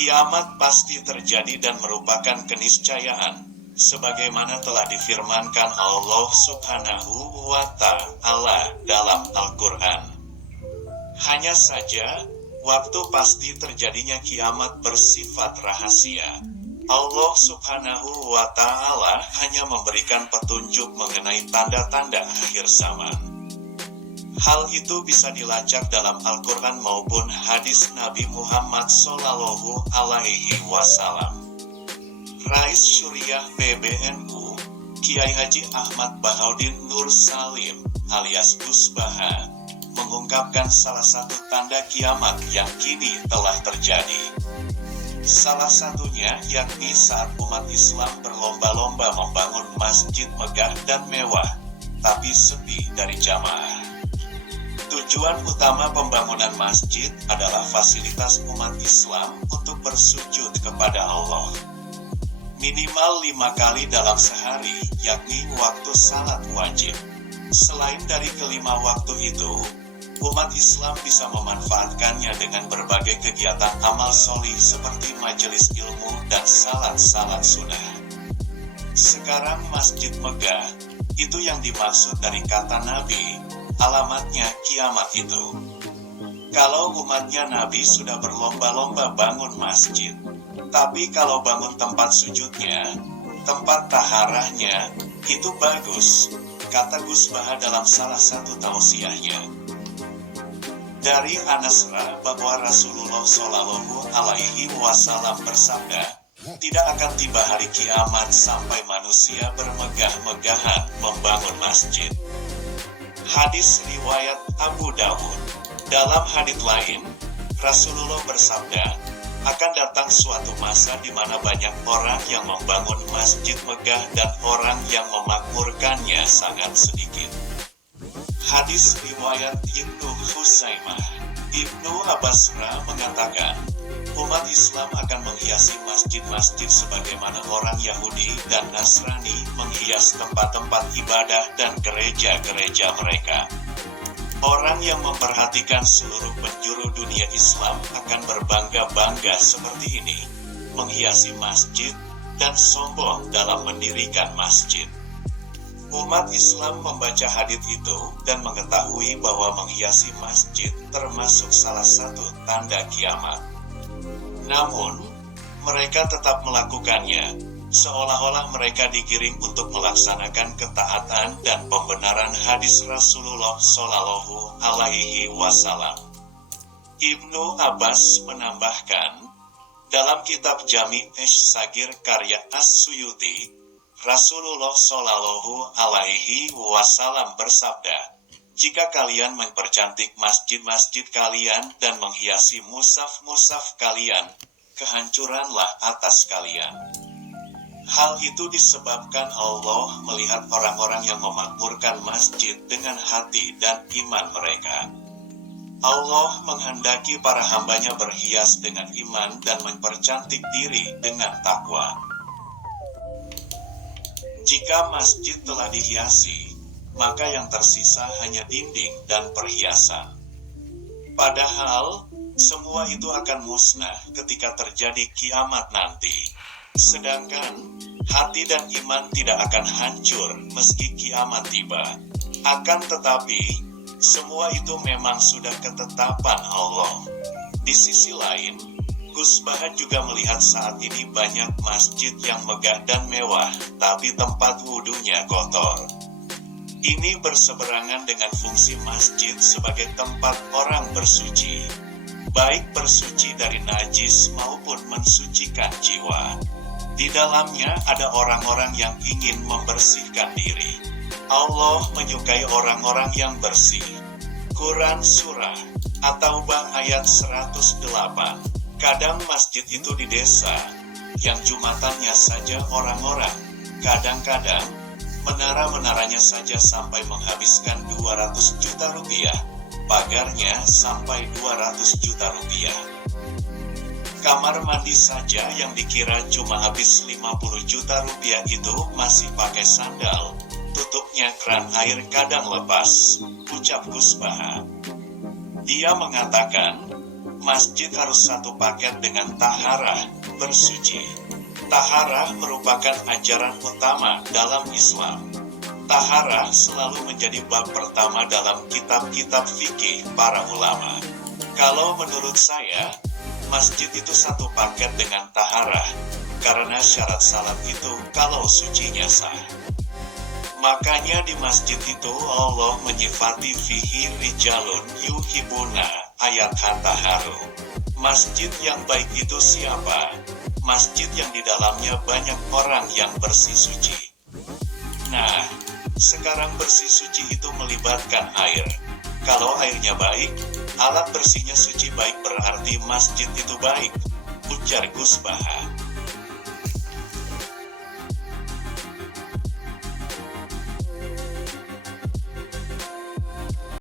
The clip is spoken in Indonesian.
Kiamat pasti terjadi dan merupakan keniscayaan, sebagaimana telah difirmankan Allah Subhanahu wa Ta'ala dalam Al-Quran. Hanya saja, waktu pasti terjadinya kiamat bersifat rahasia. Allah Subhanahu wa Ta'ala hanya memberikan petunjuk mengenai tanda-tanda akhir zaman. Hal itu bisa dilacak dalam Al-Quran maupun hadis Nabi Muhammad Sallallahu Alaihi Wasallam. Rais Syuriah PBNU, Kiai Haji Ahmad Bahaudin Nur Salim, alias Gus Baha, mengungkapkan salah satu tanda kiamat yang kini telah terjadi. Salah satunya yakni saat umat Islam berlomba-lomba membangun masjid megah dan mewah, tapi sepi dari jamaah. Tujuan utama pembangunan masjid adalah fasilitas umat Islam untuk bersujud kepada Allah. Minimal 5 kali dalam sehari, yakni waktu salat wajib. Selain dari kelima waktu itu, umat Islam bisa memanfaatkannya dengan berbagai kegiatan amal sholih seperti majelis ilmu dan salat-salat sunnah. Sekarang masjid megah, itu yang dimaksud dari kata Nabi, alamatnya kiamat itu. Kalau umatnya Nabi sudah berlomba-lomba bangun masjid, tapi kalau bangun tempat sujudnya, tempat taharahnya, itu bagus, kata Gus Baha dalam salah satu tausiahnya. Dari Anas bahwa Rasulullah Shallallahu Alaihi Wasallam bersabda, tidak akan tiba hari kiamat sampai manusia bermegah-megahan membangun masjid. Hadis riwayat Abu Dawud. Dalam hadits lain, Rasulullah bersabda, akan datang suatu masa di mana banyak orang yang membangun masjid megah dan orang yang memakmurkannya sangat sedikit. Hadis riwayat Ibnu Huzaimah. Ibnu Abbasra mengatakan, umat Islam akan menghiasi masjid-masjid sebagaimana orang Yahudi dan Nasrani menghias tempat-tempat ibadah dan gereja-gereja mereka. Orang yang memperhatikan seluruh penjuru dunia Islam akan berbangga-bangga seperti ini, menghiasi masjid dan sombong dalam mendirikan masjid. Umat Islam membaca hadits itu dan mengetahui bahwa menghiasi masjid termasuk salah satu tanda kiamat. Namun, mereka tetap melakukannya, seolah-olah mereka digiring untuk melaksanakan ketaatan dan pembenaran hadis Rasulullah Shallallahu Alaihi Wasallam. Ibnu Abbas menambahkan, dalam kitab Jami' Sagir karya As-Suyuti, Rasulullah Shallallahu Alaihi Wasallam bersabda, jika kalian mempercantik masjid-masjid kalian dan menghiasi mushaf-mushaf kalian, kehancuranlah atas kalian. Hal itu disebabkan Allah melihat orang-orang yang memakmurkan masjid dengan hati dan iman mereka. Allah menghendaki para hambanya berhias dengan iman dan mempercantik diri dengan takwa. Jika masjid telah dihiasi, maka yang tersisa hanya dinding dan perhiasan. Padahal, semua itu akan musnah ketika terjadi kiamat nanti. Sedangkan, hati dan iman tidak akan hancur meski kiamat tiba. Akan tetapi, semua itu memang sudah ketetapan Allah. Di sisi lain, Gus Baha juga melihat saat ini banyak masjid yang megah dan mewah, tapi tempat wudunya kotor. Ini berseberangan dengan fungsi masjid sebagai tempat orang bersuci, baik bersuci dari najis maupun mensucikan jiwa. Di dalamnya ada orang-orang yang ingin membersihkan diri. Allah menyukai orang-orang yang bersih. Quran Surah At-Taubah ayat 108. Kadang masjid itu di desa, yang jumatannya saja orang-orang. Kadang-kadang, menara-menaranya saja sampai menghabiskan 200 juta rupiah. Pagarnya sampai 200 juta rupiah. Kamar mandi saja yang dikira cuma habis 50 juta rupiah itu masih pakai sandal. Tutupnya keran air kadang lepas, ucap Gus Baha. Dia mengatakan, Masjid harus satu paket dengan taharah, bersuci. Taharah merupakan ajaran utama dalam Islam. Taharah selalu menjadi bab pertama dalam kitab-kitab fikih para ulama. Kalau menurut saya, masjid itu satu paket dengan taharah, karena syarat salat itu kalau sucinya sah. Makanya di masjid itu Allah menyifati fihi rijalun yuhibuna ayat taharu. Masjid yang baik itu siapa? Masjid yang di dalamnya banyak orang yang bersih suci. Nah, sekarang bersih suci itu melibatkan air. Kalau airnya baik, alat bersihnya suci baik berarti masjid itu baik, ujar Gus Baha.